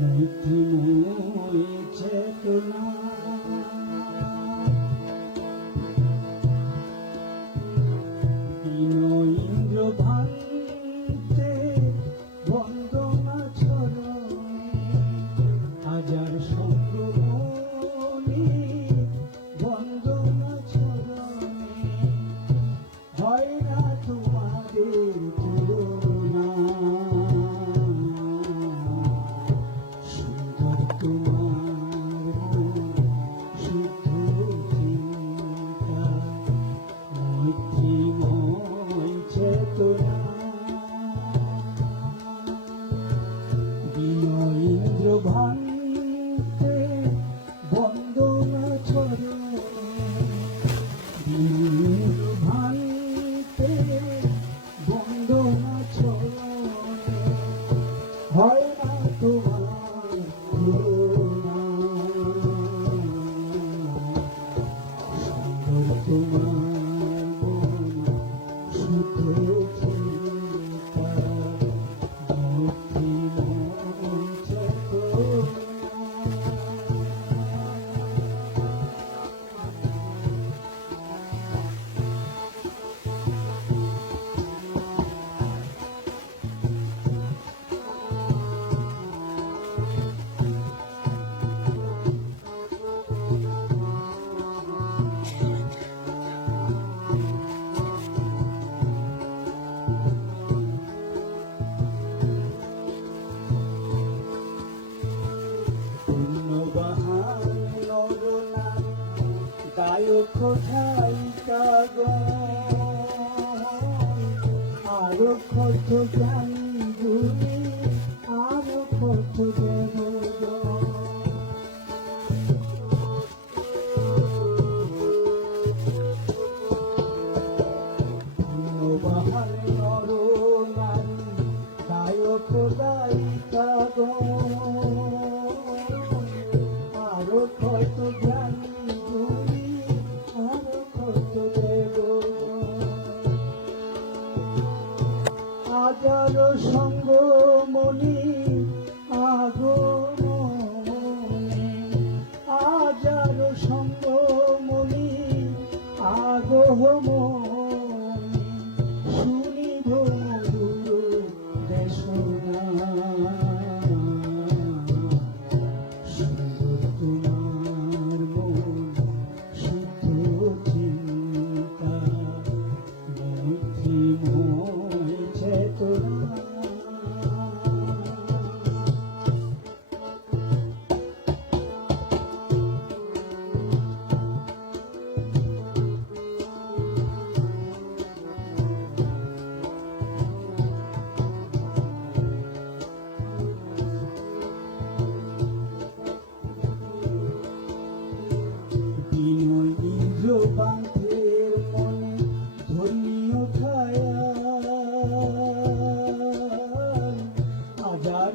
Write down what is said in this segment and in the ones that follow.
નથી મોય છે તુના কোথায় কাগজ আর কত world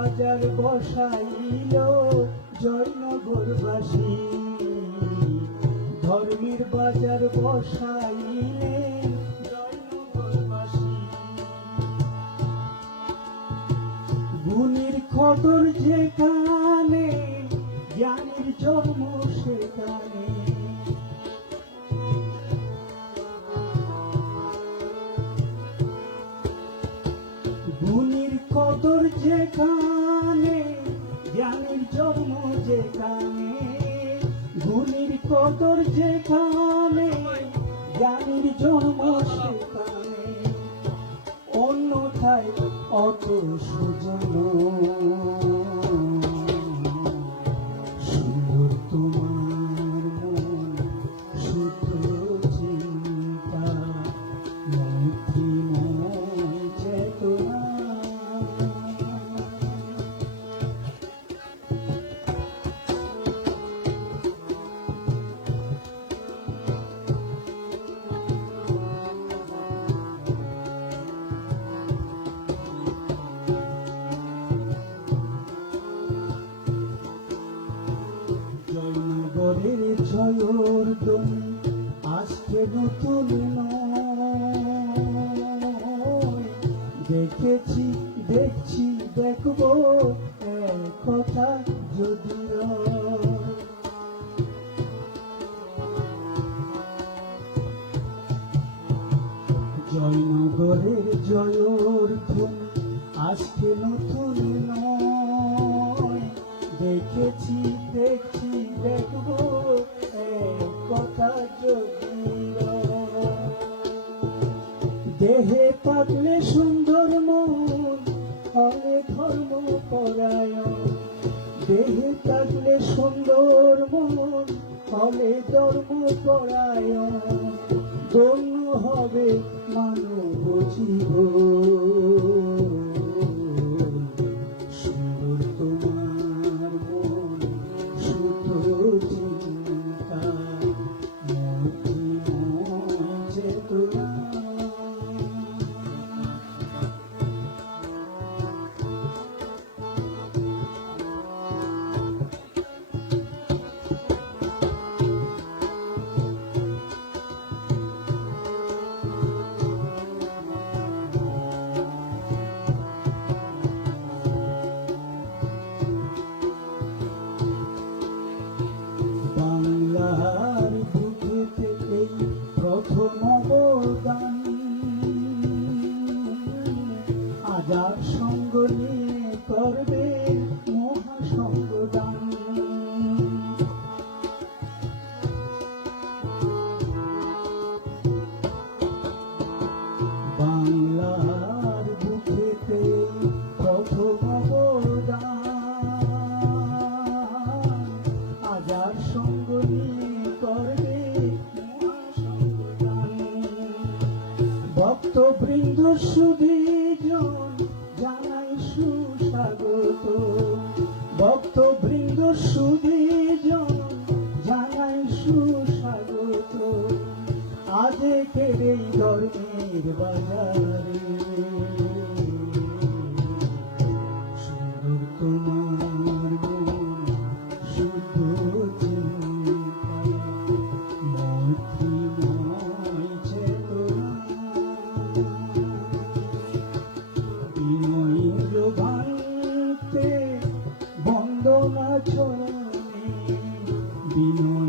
বাজার বসাইল জয়নগরবাসী ধর্মীর বাজার বসাইলে জয়নগরবাসী গুণের খটর যেখানে কদর যেখানে জ্ঞানীর জন্ম সেখানে। অন্যথায় অত সুজন দেখেছি দেখছি দেখব কথা যদি জয়নগরের জয়োর আজকে নতুন না দেহে থাকলে সুন্দর মন হবে ধর্ম পরায়ণ। ধন্য হবে মানব জীবন। দান হাজার সঙ্গ নিয়ে করবে Santo. You. no